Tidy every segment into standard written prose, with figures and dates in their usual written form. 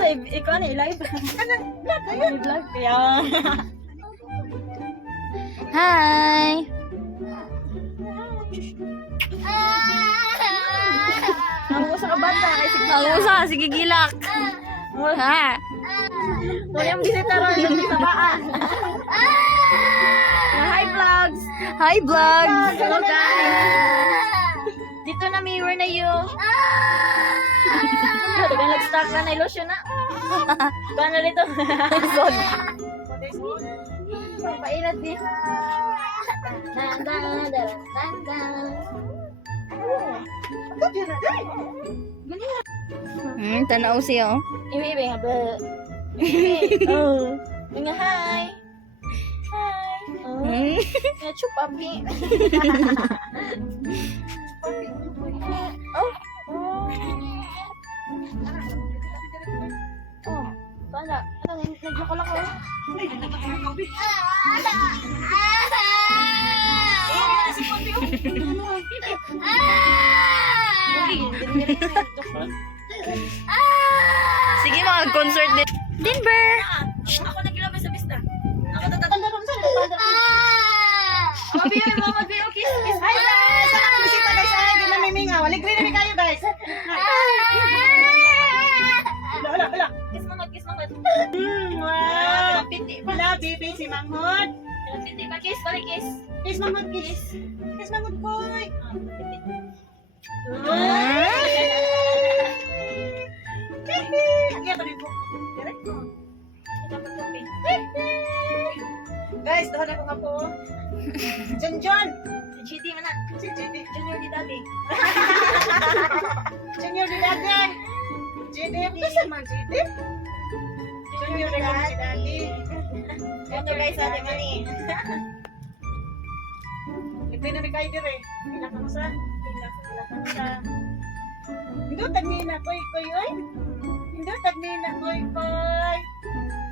Live, ikaw na i-live. Vlog kaya. Hi! Ang usa ka bata kay Ang usa, sige gilak. Ha? Muli ang bisita ron sa baan. Hi vlogs. Hi vlog! Hello guys. Dito na mirror na yung. Dagan nag-stock na na lotion na. Paano dito? Pailat din. Tanaw siya oh. Iwi nga ba? Oh. Nga hi. Hi. Oh. Nga chupapi. Oh. Oh. Oh. Paano? Nag-loko lang ko. Sige mga concert din. Denver! Ako naglabas sa pista. Ako tatatanda sa Mabi, mama, Bill, kiss. Hi guys! Sarap bisita guys. Ay, di na may minga. Waligri na may kayo guys. Hala. Kiss mama. Wow. Wala, baby, si Manghod. Piti pa, kiss, balik kiss. Kiss, Manghod, kiss. Kiss, Manghod, boy. Guys, doon ako nga po. John. Si GD man na. Si GD. Junior di dati. Junior di dati. GD. Kasi man GD. Junior di dati. Ito guys, ate mani. Libre na may kayo dire. Ilang ka sa? Hindi tagmina koy oy. Hindi tagmina koy.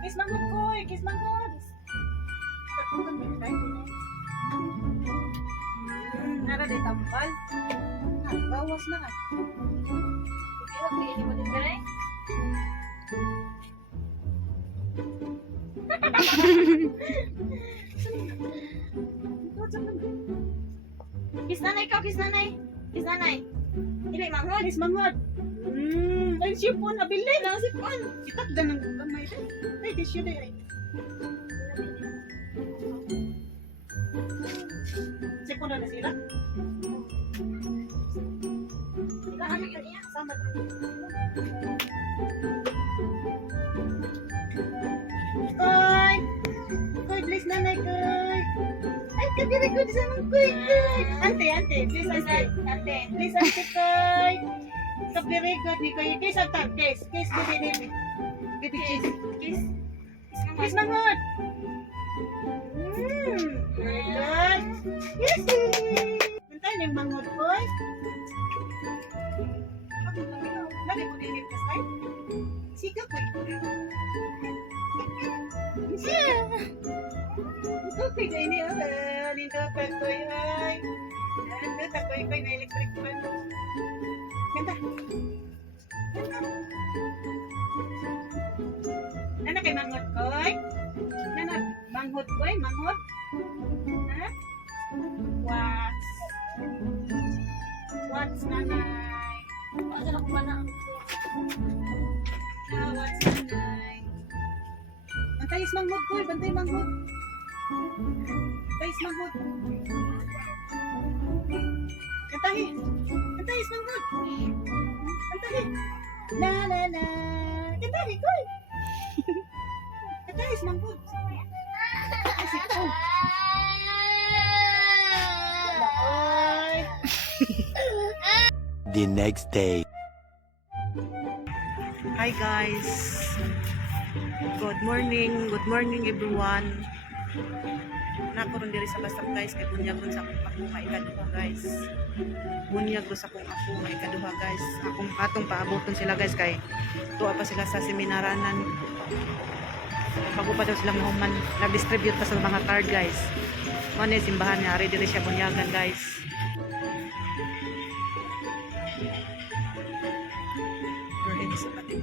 Kiss mangod koy, kiss mangod. Nara day tampal. Bawas na nga. Hindi mo din dire. Kiss nanay ko, kiss nanay. Kiss nanay. Dili manghod, kiss manghod. Ay sipon abili lang sipon. Sitak dan ng gamay din. Ay di siya day. Sipon na sila. Sila ano kanya sama. Koy, please nanay koy. Ay, kabiri ko sa mga koy. Ante, please ante. Please ante koy. Kabiri ko di koy. Kiss ang tag, kiss. Kiss bibi. Bibi kiss. Kiss. Kiss mangod. My God. Yes. Antay na yung mangod koy. Lagi ko dinip ka slide. Siga koy. Okay, kaya ini Linda Pekoy ay. Linda Pekoy na electric fan. Ganda. Nana kay manghod koy? Nana manghod koy, manghod? Ha? What's nanay? Ano na kumana? What's nanay? Bantay manghod koy, bantay manghod. Bantay manghod. Kantahi. Kantahi manghod. Kantahi. La. Kantahi koy. Kantahi manghod. Kasi ko. The next day. Hi guys. Good morning everyone. Nakoron diri sa basang guys kay bunyag ron sa akong ako maikaduha guys. Bunyag ron sa akong ako maikaduha guys. Akong atong paaboton sila guys kay tuwa pa sila sa seminaranan. Bago pa daw sila mahuman, nag-distribute pa sa mga card guys. Mano yung simbahan niya, ready rin siya bunyagan guys. Wala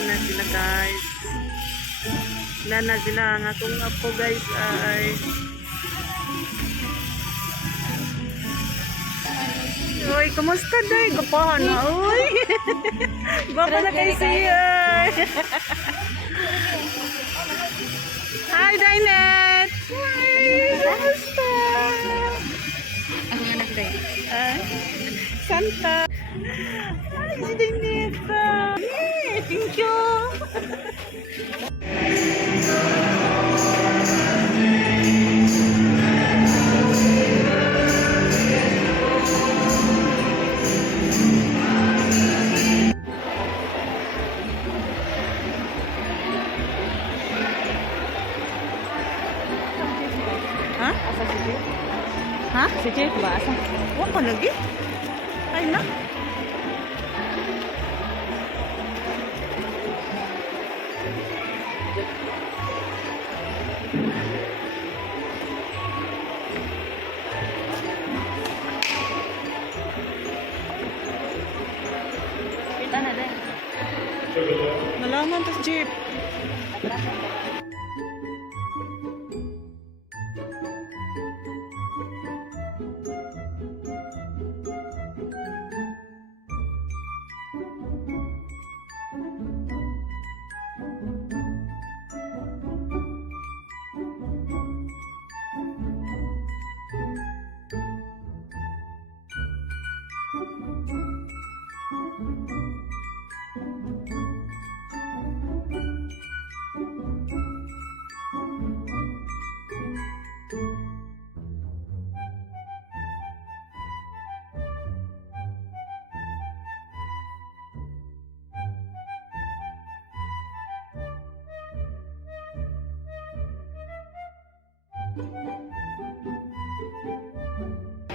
na sila guys. Wala na sila. Ang akong apo guys ay uy, kumusta day? Kapahan na, uy. Baba na kayo siya. Hi, Dainet. Hi, kumusta? Ang anak tayo. Santa. Ay, si Daineta. Thank you. Ha? Ha? Si Jeff ba? Asa? Huwag pa lagi. Ay na. Kita na din. Nalaman tas jeep.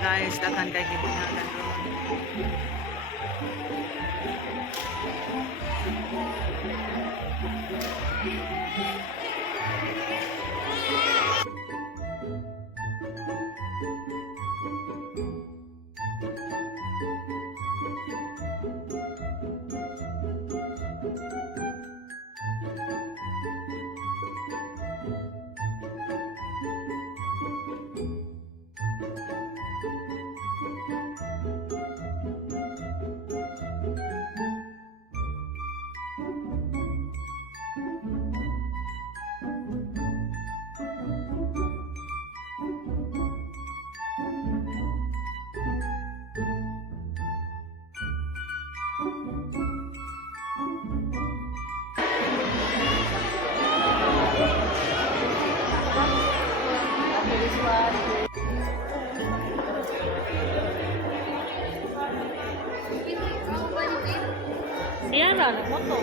Guys, dakan kay gibunagan ron. Siya na, nagmoto.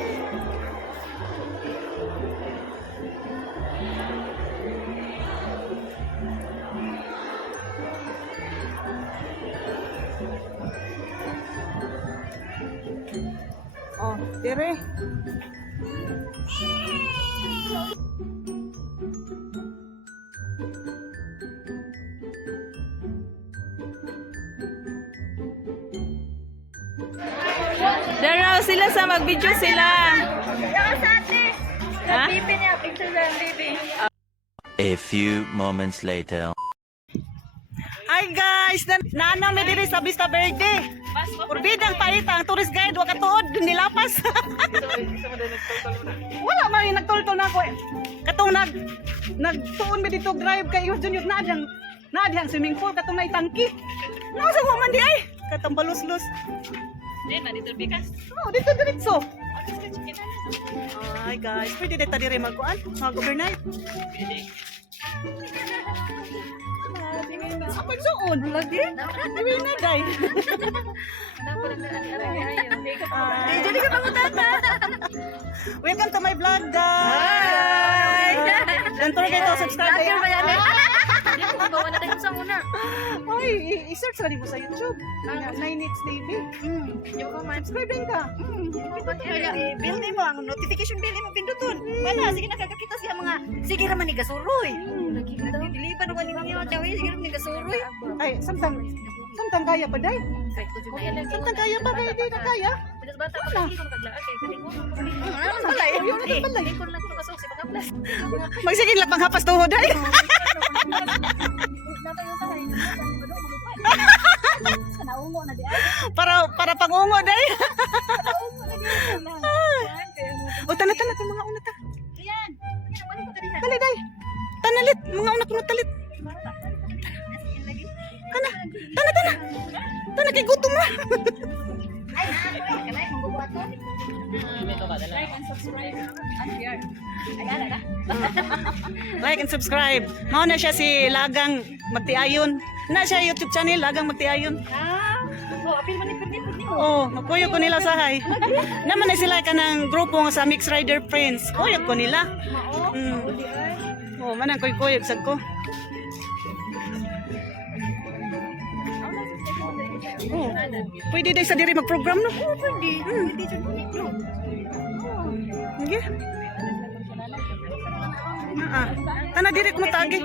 Oh, dire. Daraw sila sa mag-video sila. Ha? A few moments later. Hi guys, nana mi diri sa Vista Verde. Urbidang paitang tourist guide wa katuod nilapas. Wala man yung nagtultol na ako. Katong nagtuon mi dito drive kay Yus Junior nadiyang swimming pool katong naitangki. Nasa ko man di ay katong balus-lus. Dito bigas. Oh, dito diretso. Hi guys, pwede dito diri magkuan, mag-overnight. Apa suon lagi? Dili na day. Jadi ka pangutana. Welcome to my vlog guys. Hi. Don't forget to subscribe. Bawa na tayo sa una. Ay, i-search na mo sa YouTube. 9 Hits TV. Yung ko man. Subscribe din ka. Kaya bill din mo ang notification bill mo pinduton. Wala sige nakakakita siya mga sige ra man ni gasuroy. Dilipan ko ninyo tawi sige ra man ni gasuroy. Ay, samtang kaya pa day. Samtang kaya pa day, di na kaya. Pinas bata pa kasi ko maglaan kay kani ko. Ano man balay? Balay. Ko lang ko kasok si baka plus. Magsigil lang panghapas tuhod ay. Para pangungo day. O tana mga una ta. Ayan. Dali day. Tanalit mga una kuno talit. Tana kay gutom na. Like and subscribe. Ayan. Like and subscribe. Mao na siya si Lagang Magtiayon. Na siya YouTube channel Lagang Magtiayon. Oh, apil man ni pwede mo. Oh, makuyo ko nila sa hay. Naman na sila ka ng grupo nga sa Mixed Rider Friends. Kuyog ko nila. Oh, manang kuyog sad ko. Oh, pwede day sa diri mag-program no? Oh, pwede. Pwede jud mo ni bro. Sige. Tana diri ko matagi.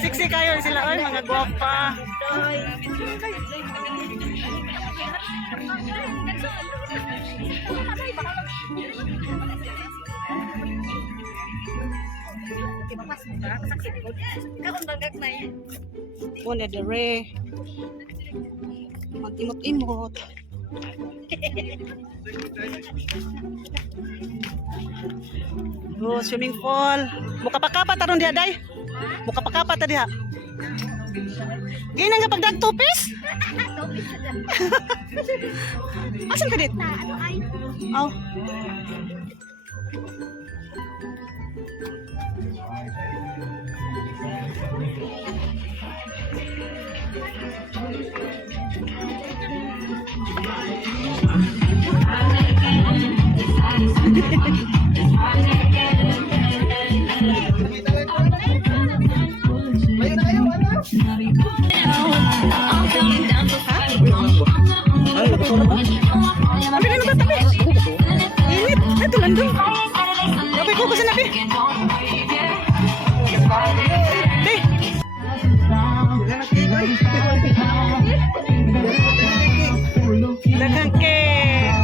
Siksi kayo sila oy mga gwapa. One at the re. Magimot-imot. Oh, swimming pool. Muka pa kapa taron diha day. Muka pa kapa ta diha. Ginang nga pagdag tupis? Asan ka dit? Oh. Abi na ba tabi? Init, ito landong. Grabe ko kasi nabi. Di. Daghang cake.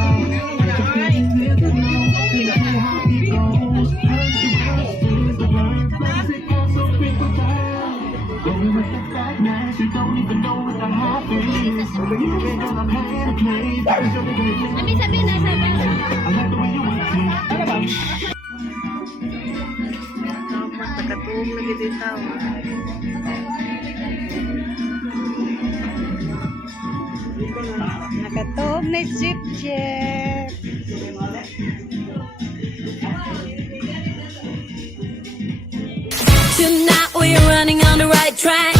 Sabi na sabi. Nakatuong lagi dito. Nakatuong na jeep. Tonight we're running on the right track.